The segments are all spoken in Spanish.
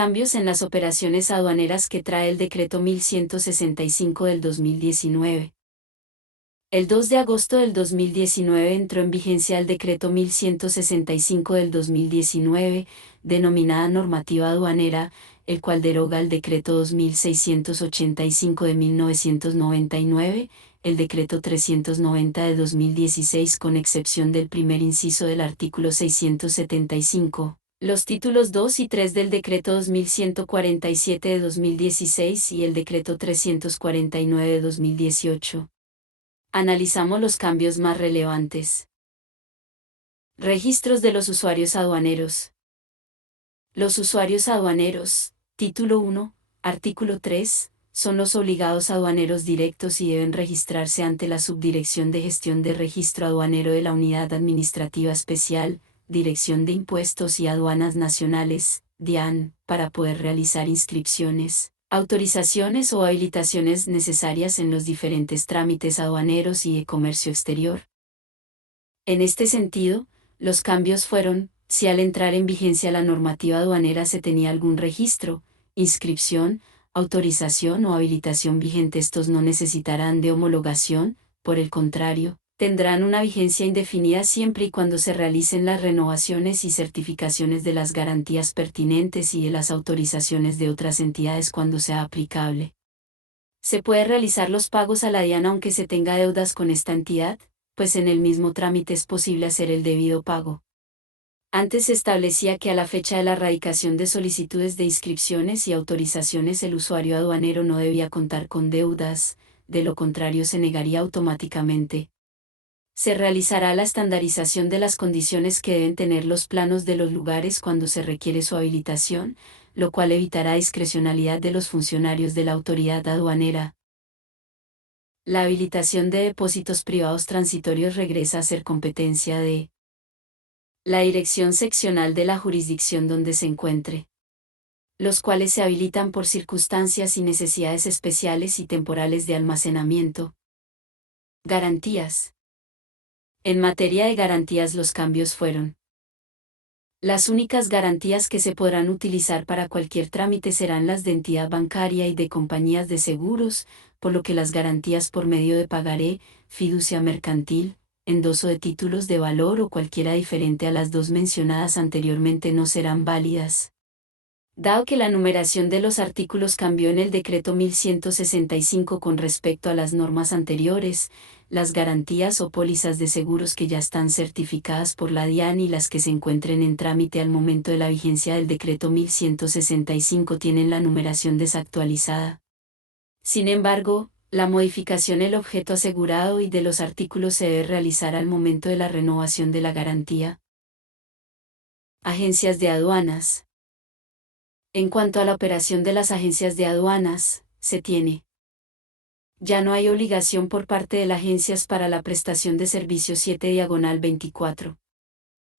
Cambios en las operaciones aduaneras que trae el Decreto 1165 del 2019. El 2 de agosto del 2019 entró en vigencia el Decreto 1165 del 2019, denominada Normativa Aduanera, el cual deroga el Decreto 2685 de 1999, el Decreto 390 de 2016 con excepción del primer inciso del artículo 675. Los títulos 2 y 3 del Decreto 2147 de 2016 y el Decreto 349 de 2018. Analizamos los cambios más relevantes. Registros de los usuarios aduaneros. Los usuarios aduaneros, Título 1, Artículo 3, son los obligados aduaneros directos y deben registrarse ante la Subdirección de Gestión de Registro Aduanero de la Unidad Administrativa Especial, Dirección de Impuestos y Aduanas Nacionales, DIAN, para poder realizar inscripciones, autorizaciones o habilitaciones necesarias en los diferentes trámites aduaneros y de comercio exterior. En este sentido, los cambios fueron: si al entrar en vigencia la normativa aduanera se tenía algún registro, inscripción, autorización o habilitación vigente, estos no necesitarán de homologación, por el contrario, tendrán una vigencia indefinida siempre y cuando se realicen las renovaciones y certificaciones de las garantías pertinentes y de las autorizaciones de otras entidades cuando sea aplicable. ¿Se puede realizar los pagos a la DIAN aunque se tenga deudas con esta entidad? Pues en el mismo trámite es posible hacer el debido pago. Antes se establecía que a la fecha de la radicación de solicitudes de inscripciones y autorizaciones el usuario aduanero no debía contar con deudas, de lo contrario se negaría automáticamente. Se realizará la estandarización de las condiciones que deben tener los planos de los lugares cuando se requiere su habilitación, lo cual evitará discrecionalidad de los funcionarios de la autoridad aduanera. La habilitación de depósitos privados transitorios regresa a ser competencia de la Dirección Seccional de la jurisdicción donde se encuentre, los cuales se habilitan por circunstancias y necesidades especiales y temporales de almacenamiento. Garantías. En materia de garantías los cambios fueron: las únicas garantías que se podrán utilizar para cualquier trámite serán las de entidad bancaria y de compañías de seguros, por lo que las garantías por medio de pagaré, fiducia mercantil, endoso de títulos de valor o cualquiera diferente a las dos mencionadas anteriormente no serán válidas. Dado que la numeración de los artículos cambió en el Decreto 1165 con respecto a las normas anteriores, las garantías o pólizas de seguros que ya están certificadas por la DIAN y las que se encuentren en trámite al momento de la vigencia del Decreto 1165 tienen la numeración desactualizada. Sin embargo, la modificación del objeto asegurado y de los artículos se debe realizar al momento de la renovación de la garantía. Agencias de aduanas. En cuanto a la operación de las agencias de aduanas, ya no hay obligación por parte de las agencias para la prestación de servicios 7/24.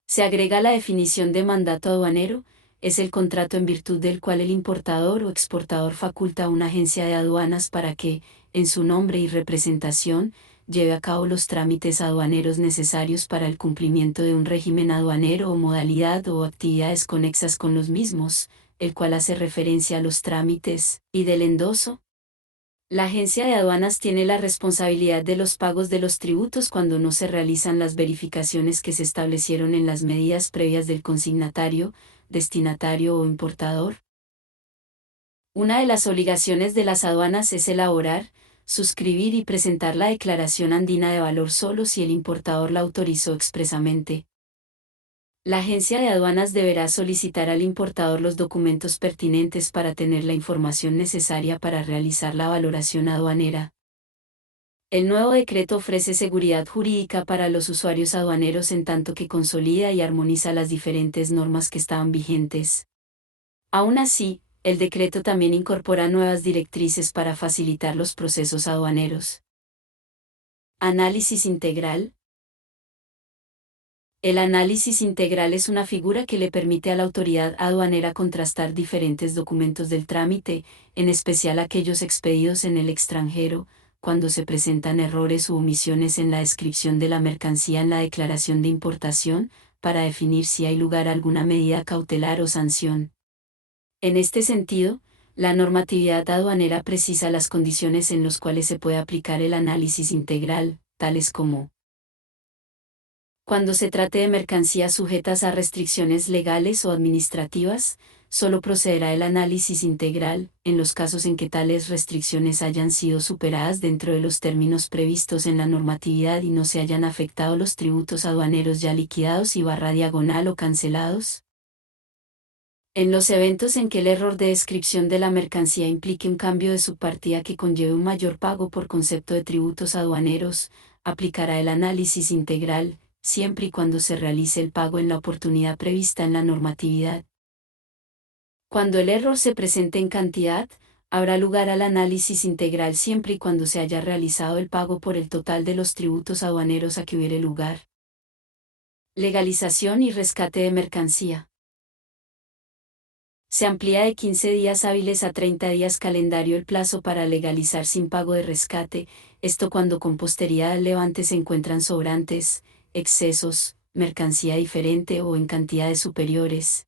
Se agrega la definición de mandato aduanero, es el contrato en virtud del cual el importador o exportador faculta a una agencia de aduanas para que, en su nombre y representación, lleve a cabo los trámites aduaneros necesarios para el cumplimiento de un régimen aduanero o modalidad o actividades conexas con los mismos, el cual hace referencia a los trámites, y del endoso. La agencia de aduanas tiene la responsabilidad de los pagos de los tributos cuando no se realizan las verificaciones que se establecieron en las medidas previas del consignatario, destinatario o importador. Una de las obligaciones de las aduanas es elaborar, suscribir y presentar la declaración andina de valor solo si el importador la autorizó expresamente. La agencia de aduanas deberá solicitar al importador los documentos pertinentes para tener la información necesaria para realizar la valoración aduanera. El nuevo decreto ofrece seguridad jurídica para los usuarios aduaneros en tanto que consolida y armoniza las diferentes normas que estaban vigentes. Aún así, el decreto también incorpora nuevas directrices para facilitar los procesos aduaneros. Análisis integral. El análisis integral es una figura que le permite a la autoridad aduanera contrastar diferentes documentos del trámite, en especial aquellos expedidos en el extranjero, cuando se presentan errores u omisiones en la descripción de la mercancía en la declaración de importación, para definir si hay lugar a alguna medida cautelar o sanción. En este sentido, la normatividad aduanera precisa las condiciones en las cuales se puede aplicar el análisis integral, tales como cuando se trate de mercancías sujetas a restricciones legales o administrativas, solo procederá el análisis integral, en los casos en que tales restricciones hayan sido superadas dentro de los términos previstos en la normatividad y no se hayan afectado los tributos aduaneros ya liquidados y barra diagonal o cancelados. En los eventos en que el error de descripción de la mercancía implique un cambio de subpartida que conlleve un mayor pago por concepto de tributos aduaneros, aplicará el análisis integral, siempre y cuando se realice el pago en la oportunidad prevista en la normatividad. Cuando el error se presente en cantidad, habrá lugar al análisis integral siempre y cuando se haya realizado el pago por el total de los tributos aduaneros a que hubiere lugar. Legalización y rescate de mercancía. Se amplía de 15 días hábiles a 30 días calendario el plazo para legalizar sin pago de rescate, esto cuando con posterioridad al levante se encuentran sobrantes, excesos, mercancía diferente o en cantidades superiores.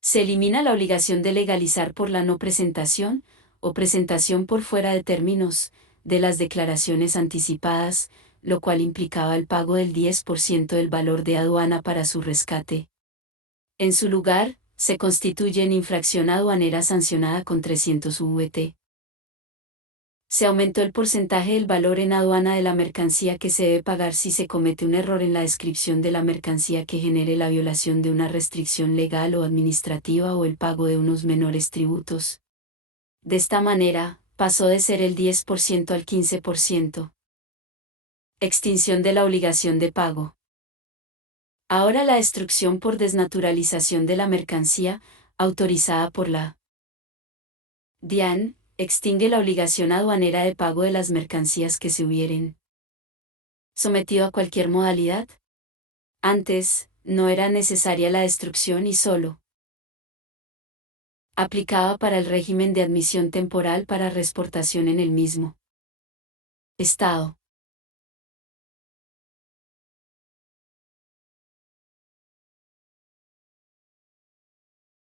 Se elimina la obligación de legalizar por la no presentación, o presentación por fuera de términos, de las declaraciones anticipadas, lo cual implicaba el pago del 10% del valor de aduana para su rescate. En su lugar, se constituye en infracción aduanera sancionada con 300 VT. Se aumentó el porcentaje del valor en aduana de la mercancía que se debe pagar si se comete un error en la descripción de la mercancía que genere la violación de una restricción legal o administrativa o el pago de unos menores tributos. De esta manera, pasó de ser el 10% al 15%. Extinción de la obligación de pago. Ahora la destrucción por desnaturalización de la mercancía, autorizada por la DIAN, extingue la obligación aduanera de pago de las mercancías que se hubieren sometido a cualquier modalidad. Antes, no era necesaria la destrucción y solo aplicaba para el régimen de admisión temporal para reexportación en el mismo estado.